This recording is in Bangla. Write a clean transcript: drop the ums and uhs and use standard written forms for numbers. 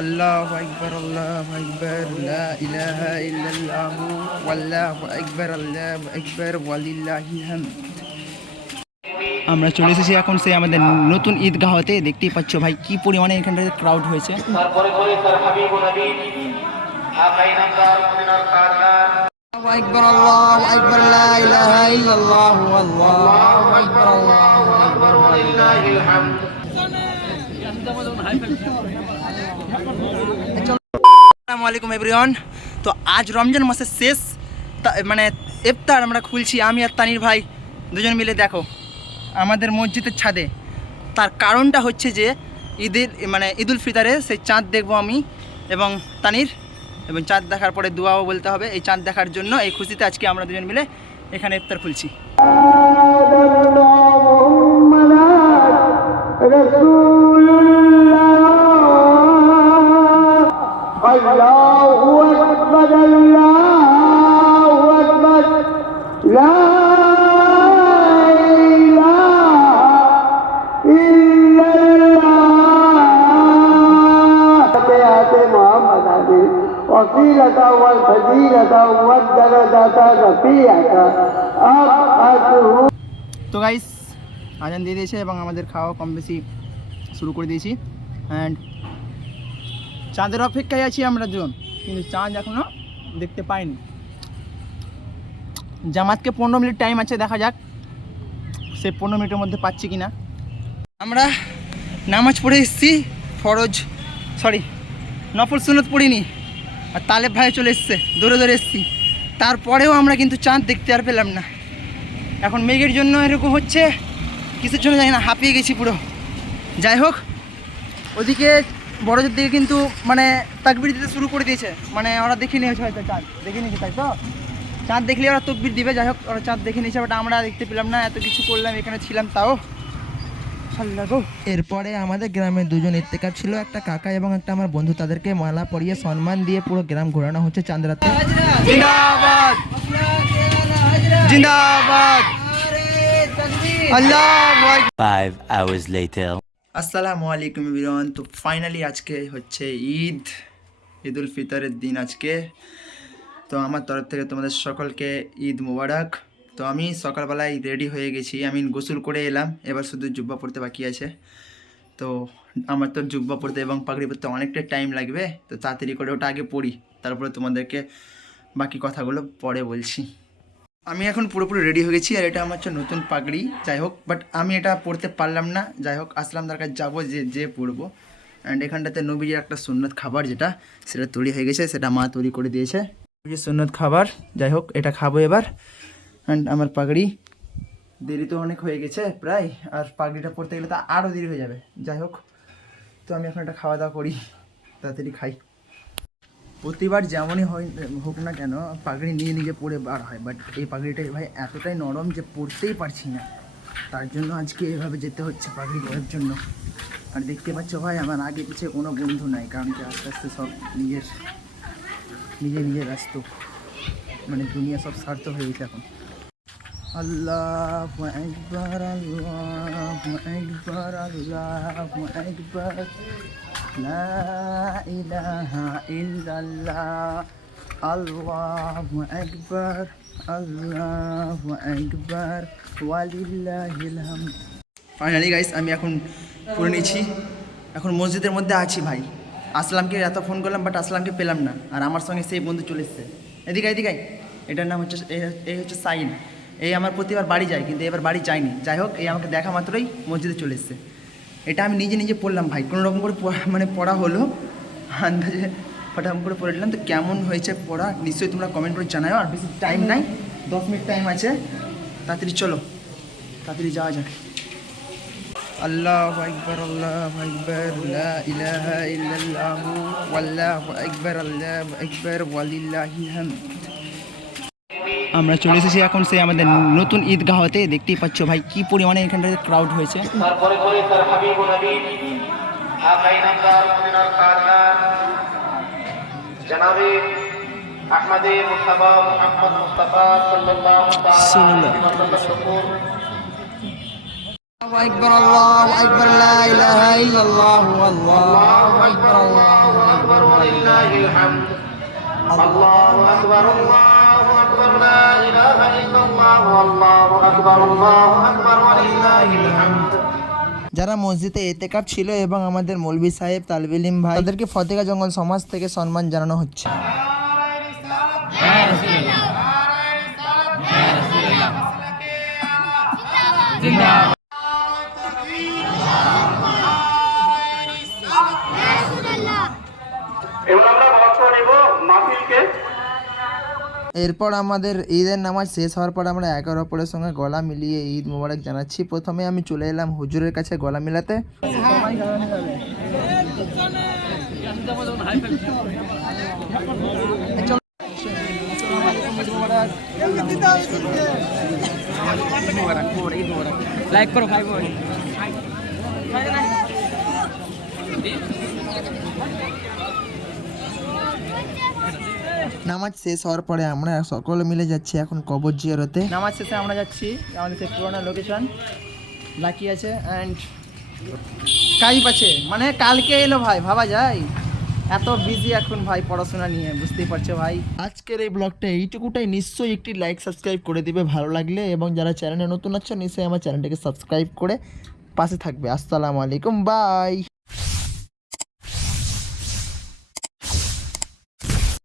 আল্লাহু আকবার আল্লাহু আকবার লা ইলাহা ইল্লাল্লাহ ওয়াল্লাহু আকবার আল্লাহু আকবার ওয়ালিল্লাহিল হামদ। আমরা চলে এসেছি এখন সেই আমাদের নতুন ঈদগাহতে। দেখতেই পাচ্ছ ভাই কি পরিমাণে এখানটাতে ক্রাউড হয়েছে। আল্লাহু আকবার আল্লাহু আকবার লা ইলাহা ইল্লাল্লাহ আল্লাহু আকবার আল্লাহু আকবার ওয়ালিল্লাহিল হামদ। আসসালামু আলাইকুম এভরিওয়ান। তো আজ রমজান মাসের শেষ মানে ইফতার আমরা খুলছি আমি আর তানির ভাই দুজন মিলে। দেখো আমাদের মসজিদের ছাদে, তার কারণটা হচ্ছে যে ঈদুল ফিতরে সেই চাঁদ দেখবো আমি এবং তানির, এবং চাঁদ দেখার পরে দোয়াও বলতে হবে। এই চাঁদ দেখার জন্য এই খুশিতে আজকে আমরা দুজন মিলে এখানে ইফতার খুলছি। তো গাইস আজান দিয়ে দিয়েছে এবং আমাদের খাওয়া কম বেশি শুরু করে দিয়েছি। অ্যান্ড চাঁদের অপেক্ষায় আছি আমরা দুজন, কিন্তু চাঁদ এখনও দেখতে পাইনি। জামাতকে 15 মিনিট টাইম আছে, দেখা যাক সে 15 মিনিটের মধ্যে পাচ্ছি কিনা। আমরা নামাজ পড়ে এসেছি, নফল সুন্নত পড়িনি, আর তালেব ভাই চলে এসছে, দৌড়ে দৌড়ে এসেছি। তারপরেও আমরা কিন্তু চাঁদ দেখতে আর পেলাম না। এখন মেঘের জন্য এরকম হচ্ছে, কিসের জন্য জানি না, হাঁপিয়ে গেছি পুরো। যাই হোক, ওদিকে বড়দের দিকে কিন্তু মানে তাকবির দিতে শুরু করে দিয়েছে, মানে ওরা দেখে নিয়েছে হয়তো, চাঁদ দেখে নিয়েছে, তাই তো চাঁদ দেখলে ওরা তকবির দিবে। যাই হোক, ওরা চাঁদ দেখে নিয়েছে, বাট আমরা দেখতে পেলাম না। এত কিছু করলাম, এখানে ছিলাম, তাও ভালো। এরপরে আমাদের গ্রামে দুজন ইত্তেকার ছিল, একটা কাকা এবং একটা আমার বন্ধু। তাদেরকে মালা পরিয়ে সম্মান দিয়ে পুরো গ্রাম ঘোরানো হচ্ছে চাঁদ রাতে। জিন্দাবাদ জিন্দাবাদ আল্লাহু আকবার। 5 hours later. আসসালামু আলাইকুম এভরিওয়ান। তো ফাইনালি আজকে হচ্ছে ঈদুল ফিতরের দিন আজকে। তো আমার তরফ থেকে তোমাদের সকলকে ঈদ মুবারক। তো আমি সকালবেলায় রেডি হয়ে গেছি, আমি গোসল করে এলাম, এবার শুধু জুব্বা পড়তে বাকি আছে। তো আমার তো জুব্বা পড়তে এবং পাগড়ি পড়তে অনেকটাই টাইম লাগবে, তো তাড়াতাড়ি করে ওটা আগে পড়ি, তারপরে তোমাদেরকে বাকি কথাগুলো পরে বলছি। আমি এখন পুরোপুরি রেডি হয়ে গেছি, আর এটা আমার হচ্ছে নতুন পাগড়ি। যাই হোক, বাট আমি এটা পড়তে পারলাম না। যাই হোক, আসলাম তার কাছে যাবো, যে পড়বো। অ্যান্ড এখানটাতে নবীজির একটা সুন্নত খাবার যেটা, সেটা তৈরি হয়ে গেছে, সেটা মা তৈরি করে দিয়েছে, সুন্নত খাবার। যাই হোক, এটা খাবো এবার। অ্যান্ড আমার পাগড়ি, দেরি তো অনেক হয়ে গেছে প্রায়, আর পাগড়িটা পড়তে গেলে তো আরও দেরি হয়ে যাবে। যাই হোক, তো আমি এখন একটা খাওয়া দাওয়া করি, তাড়াতাড়ি খাই। প্রতিবার যেমনই হোক না কেন, পাগড়ি নিজে পরে বার হয়, বাট এই পাগড়িটাই ভাই এতটাই নরম যে পরতেই পারছি না। তার জন্য আজকে এভাবে যেতে হচ্ছে পাগড়ি পরার জন্য। আর দেখতে পাচ্ছ ভাই, আমার আগে পিছিয়ে কোনো বন্ধু নাই, কারণ কি আস্তে আস্তে সব নিজে ব্যস্ত, মানে দুনিয়া সব স্বার্থ হয়ে গেছে এখন। আল্লাহু আকবার আল্লাহু আকবার আল্লাহু আকবার লা ইলাহা ইল্লাল্লাহ আল্লাহু আকবার আল্লাহু আকবার ওয়ালিল্লাহিল হামদ। ফাইনালি গাইস, আমি এখন পড়ে নিচ্ছি, এখন মসজিদের মধ্যে আছি ভাই। আসলামকে এত ফোন করলাম, বাট আসলামকে পেলাম না। আর আমার সঙ্গে সেই বন্ধু চলে এসছে, এদিকে। এটার নাম হচ্ছে, এই হচ্ছে সাইন। এই আমার প্রতিবার বাড়ি যায়, কিন্তু এবার বাড়ি যায়নি। যাই হোক, এই আমাকে দেখা মাত্রই মসজিদে চলে এসছে। এটা আমি নিজে পড়লাম ভাই, কোনো রকম করে পড়া হলো, আন্দাজে ফটাম করে পড়ে দিলাম। তো কেমন হয়েছে পড়া নিশ্চয়ই তোমরা কমেন্ট করে জানাও। আর বেশি টাইম নাই, 10 মিনিট টাইম আছে, তাড়াতাড়ি চলো, তাড়াতাড়ি যাওয়া যাক। আল্লাহু আকবার আল্লাহু আকবার লা ইলাহা ইল্লাল্লাহ ওয়াল্লাহু আকবার আল্লাহু আকবার ওয়ালিল্লাহিল হামদ। আমরা চলে এসেছি এখন সেই আমাদের নতুন ঈদগাহতে। দেখতেই পাচ্ছ ভাই কি পরিমাণে এখানটাতে ক্রাউড হয়েছে। আল্লাহু আকবার আল্লাহু আকবার লা ইলাহা ইল্লাল্লাহু আল্লাহু আকবার আল্লাহু ولله الحمد الله أكبر الله أكبر لا إله إلا الله والله أكبر ولله الحمد। যারা মসজিদে এতেকাব ছিল এবং আমাদের মৌলভী সাহেব তালবে ইলম ভাই তাদেরকে ফতেগা জঙ্গল সমাজ থেকে সম্মান জানানো হচ্ছে। এবার আমরা বর্তমান নেব মাহফিলকে। এরপর আমাদের ঈদের নামাজ শেষ হওয়ার পর আমরা একে অপরের সঙ্গে গলা মিলিয়ে ঈদ মোবারক জানাচ্ছি। প্রথমে আমি চলে এলাম হুজুরের কাছে গলা মিলাতে। লাইক করো ভাই বোন। নামাজ শেষ হওয়ার পরে আমরা সকলে মিলে যাচ্ছি এখন কবর জিয়ারতে। নামাজ শেষে আমরা যাচ্ছি আমাদের সেই পুরোনো লোকেশন লাকি আছে অ্যান্ড কাইপ আছে, মানে কালকে এলো ভাই, ভাবা যায় এত বিজি এখন ভাই পড়াশোনা নিয়ে, বুঝতেই পারছো ভাই। আজকের এই ব্লগটা এইটুকুটাই, নিশ্চয়ই একটি লাইক সাবস্ক্রাইব করে দিবে ভালো লাগলে, এবং যারা চ্যানেলে নতুন আছো নিশ্চয়ই আমার চ্যানেলটাকে সাবস্ক্রাইব করে পাশে থাকবে। আসসালামু আলাইকুম, বাই।